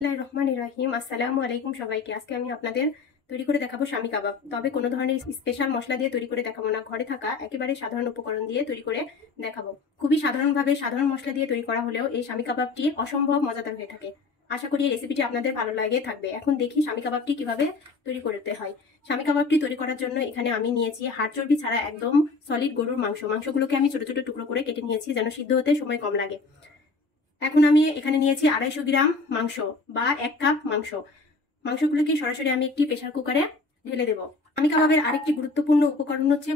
বিসমিল্লাহির রহমানির রহিম। আসসালামু আলাইকুম সবাইকে। আজকে আমি আপনাদের তৈরি করে দেখাবো স্বামী কাবাব। তবে কোনো ধরনের স্পেশাল মশলা দিয়ে তৈরি করে দেখাবো না, ঘরে থাকা একেবারে সাধারণ উপকরণ দিয়ে তৈরি করে দেখাবো। খুবই সাধারণভাবে সাধারণ মশলা দিয়ে তৈরি করা হলেও এই স্বামী কাবাবটি অসম্ভব মজাদার হয়ে থাকে। আশা করি এই রেসিপিটি আপনাদের ভালো লাগে থাকবে। এখন দেখি স্বামী কাবাবটি কিভাবে তৈরি করতে হয়। স্বামী কাবাবটি তৈরি করার জন্য এখানে আমি নিয়েছি হাড় চর্বি ছাড়া একদম সলিড গরুর মাংসগুলোকে আমি ছোট ছোট টুকরো করে কেটে নিয়েছি যেন সিদ্ধ হতে সময় কম লাগে। এখন আমি এখানে নিয়েছি 250 গ্রাম মাংস বা 1 কাপ মাংস। মাংসগুলোকে সরাসরি আমি একটি প্রেসার কুকারে ঢেলে দেব। স্বামী কাবাবের আরেকটি গুরুত্বপূর্ণ উপকরণ হচ্ছে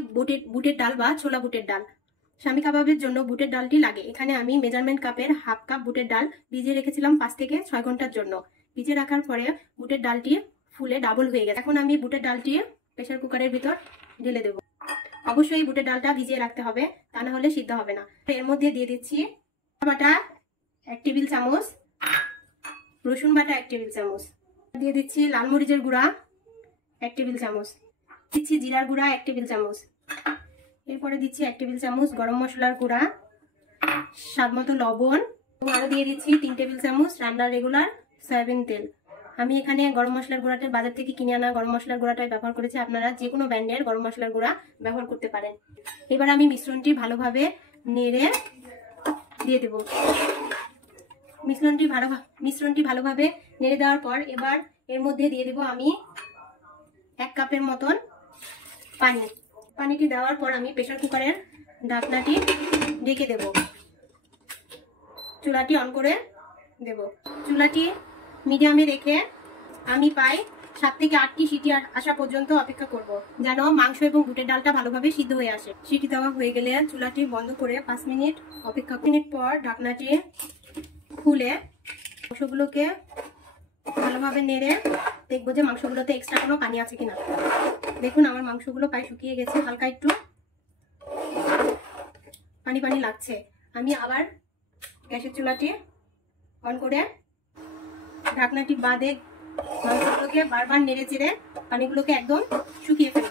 বুটের ডাল বা ছোলা বুটের ডাল। স্বামী কাবাবের জন্য বুটের ডালটি লাগে। এখানে আমি মেজারমেন্ট কাপের হাফ কাপ বুটের ডাল ভিজিয়ে রেখেছিলাম 5 থেকে 6 ঘন্টার জন্য। ভিজিয়ে রাখার পরে বুটের ডালটি ফুলে ডাবল হয়ে গেছে। এখন আমি বুটের ডালটি প্রেসার কুকারের ভিতর ঢেলে দেব। অবশ্যই বুটের ডালটা ভিজিয়ে রাখতে হবে, তা না হলে সিদ্ধ হবে না। এর মধ্যে দিয়ে দিচ্ছি বাটা 1 টেবিল চামচ, রসুন বাটা 1 টেবিল চামচ, দিয়ে দিচ্ছি লাল মরিচের গুঁড়া 1 টেবিল চামচ, দিচ্ছি জিরার গুঁড়া 1 টেবিল চামচ, এরপরে দিচ্ছি 1 টেবিল চামচ গরম মশলার গুঁড়া, স্বাদ মতো লবণ, এবং আরো দিয়ে দিচ্ছি 3 টেবিল চামচ রান্নার রেগুলার সয়াবিন তেল। আমি এখানে গরম মশলার গুঁড়াটা বাজার থেকে কিনে আনা গরম মশলার গুঁড়াটাই ব্যবহার করেছি। আপনারা যে কোনো ব্র্যান্ডের গরম মশলার গুঁড়া ব্যবহার করতে পারেন। এবার আমি মিশ্রণটি ভালোভাবে নেড়ে দিয়ে দেব। মিশ্রণটি ভালোভাবে নেড়ে দেওয়ার পর এবার এর মধ্যে দিয়ে দেব আমি 1 কাপের মতন পানি। পানিটি দেওয়ার পর আমি প্রেসার কুকারের ঢাকনাটি ঢেকে দেব। চুলাটি অন করে দেব। চুলাটি মিডিয়ামে রেখে আমি প্রায় 7 থেকে 8টি সিটি আসা পর্যন্ত অপেক্ষা করব, যেন মাংস এবং বুটের ডালটা ভালোভাবে সিদ্ধ হয়ে আসে। সিটি দেওয়া হয়ে গেলে চুলাটি বন্ধ করে 5 মিনিট অপেক্ষা মিনিট পর ঢাকনাটি খুলে মাংসগুলোকে ভালোভাবে নেড়ে দেখবো যে মাংসগুলোতে এক্সট্রা কোনো পানি আছে কিনা। দেখুন আমার মাংসগুলো প্রায় শুকিয়ে গেছে, হালকা একটু পানি পানি লাগছে। আমি আবার গ্যাসের চুলাটি অন করে ঢাকনাটি বাঁধে মাংসগুলোকে বারবার নেড়ে চেড়ে পানিগুলোকে একদম শুকিয়ে ফেলি।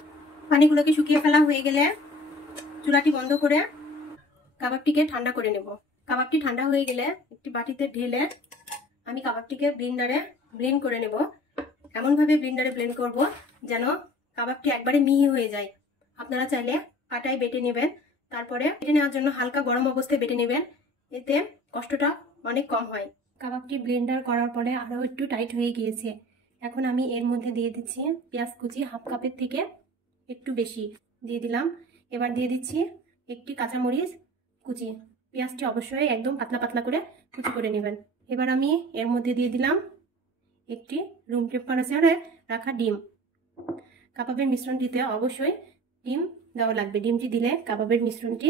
পানিগুলোকে শুকিয়ে ফেলা হয়ে গেলে চুলাটি বন্ধ করে কাবাবটিকে ঠান্ডা করে নেব। কাবাবটি ঠান্ডা হয়ে গেলে একটি বাটিতে ঢেলে আমি কাবাবটিকে ব্লেন্ডারে ব্লেন্ড করে নেব। এমনভাবে ব্লেন্ডারে ব্লেন্ড করব যেন কাবাবটি একবারে মিহি হয়ে যায়। আপনারা চাইলে পাটায় বেটে নেবেন, তারপরে বেটে নেওয়ার জন্য হালকা গরম অবস্থায় বেটে নেবেন, এতে কষ্টটা অনেক কম হয়। কাবাবটি ব্লেন্ডার করার পরে আরও একটু টাইট হয়ে গিয়েছে। এখন আমি এর মধ্যে দিয়ে দিচ্ছি পেঁয়াজ কুচি, হাফ কাপের থেকে একটু বেশি দিয়ে দিলাম। এবার দিয়ে দিচ্ছি একটি কাঁচামরিচ কুচি। পেঁয়াজটি অবশ্যই একদম পাতলা পাতলা করে কুচি করে নেবেন। এবার আমি এর মধ্যে দিয়ে দিলাম একটি রুম টেম্পারেচারে রাখা ডিম। কাবাবের মিশ্রণটিতে অবশ্যই ডিম দেওয়া লাগবে। ডিমটি দিলে কাবাবের মিশ্রণটি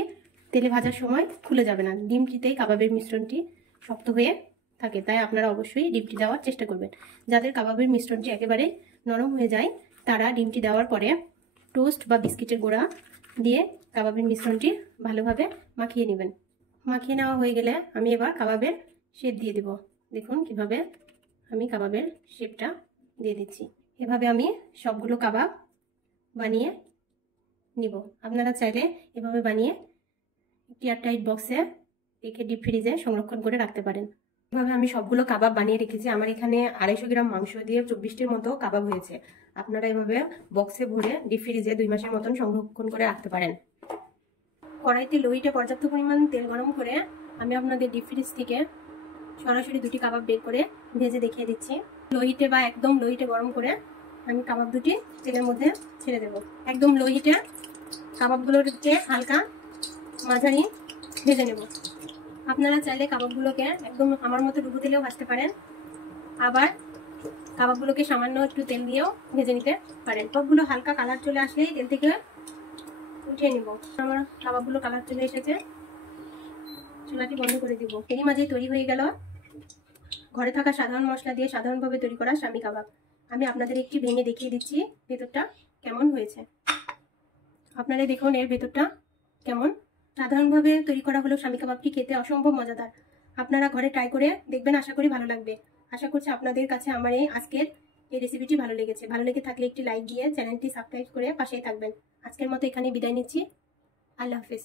তেলে ভাজার সময় খুলে যাবে না। ডিমটিতেই কাবাবের মিশ্রণটি শক্ত হয়ে থাকে, তাই আপনারা অবশ্যই ডিমটি দেওয়ার চেষ্টা করবেন। যাদের কাবাবের মিশ্রণটি একেবারে নরম হয়ে যায় তারা ডিমটি দেওয়ার পরে টোস্ট বা বিস্কিটের গুঁড়া দিয়ে কাবাবের মিশ্রণটি ভালোভাবে মাখিয়ে নেবেন। মাখিয়ে নেওয়া হয়ে গেলে আমি এবার কাবাবের শেপ দিয়ে দেব। দেখুন কিভাবে আমি কাবাবের শেপটা দিয়ে দিচ্ছি। এভাবে আমি সবগুলো কাবাব বানিয়ে নিব। আপনারা চাইলে এভাবে বানিয়ে একটি এয়ারটাইট বক্সে রেখে ডিপ ফ্রিজে সংরক্ষণ করে রাখতে পারেন। এভাবে আমি সবগুলো কাবাব বানিয়ে রেখেছি। আমার এখানে 250 গ্রাম মাংস দিয়ে 24টির মতো কাবাব হয়েছে। আপনারা এভাবে বক্সে ভরে ডিপ ফ্রিজে 2 মাসের মতন সংরক্ষণ করে রাখতে পারেন। কড়াইতে লো হিটে পর্যাপ্ত পরিমাণ তেল গরম করে আমি আপনাদের ডিপ ফ্রিজ থেকে সরাসরি 2টি কাবাব বের করে ভেজে দেখিয়ে দিচ্ছি। লো হিটে বা একদম লো হিটে গরম করে আমি কাবাব দুটি তেলের মধ্যে ছেড়ে দেব। একদম লো হিটে কাবাবগুলোকে হালকা মাঝারি ভেজে নেব। আপনারা চাইলে কাবাবগুলোকে একদম আমার মতো ডুবো তেলেও ভাজতে পারেন, আবার কাবাবগুলোকে সামান্য একটু তেল দিয়েও ভেজে নিতে পারেন। কাবাবগুলো হালকা কালার চলে আসলেই তেল থেকে উঠিয়ে নিব। আমার কাবাবগুলো কালার চলে এসেছে, চুলাটি বন্ধ করে দিব। এরই মাঝে তৈরি হয়ে গেল ঘরে থাকা সাধারণ মশলা দিয়ে সাধারণভাবে তৈরি করা স্বামী কাবাব। আমি আপনাদের একটি ভেঙে দেখিয়ে দিচ্ছি ভেতরটা কেমন হয়েছে। আপনারা দেখুন এর ভেতরটা কেমন। সাধারণভাবে তৈরি করা হলো স্বামী কাবাবটি খেতে অসম্ভব মজাদার। আপনারা ঘরে ট্রাই করে দেখবেন, আশা করি ভালো লাগবে। আশা করছি আপনাদের কাছে আমার আজকের এই রেসিপিটি ভালো লেগেছে। ভালো লেগে থাকলে একটি লাইক দিয়ে চ্যানেলটি সাবস্ক্রাইব করে পাশেই থাকবেন। আজকের মতো এখানে বিদায় নিচ্ছি। আল্লাহ হাফেজ।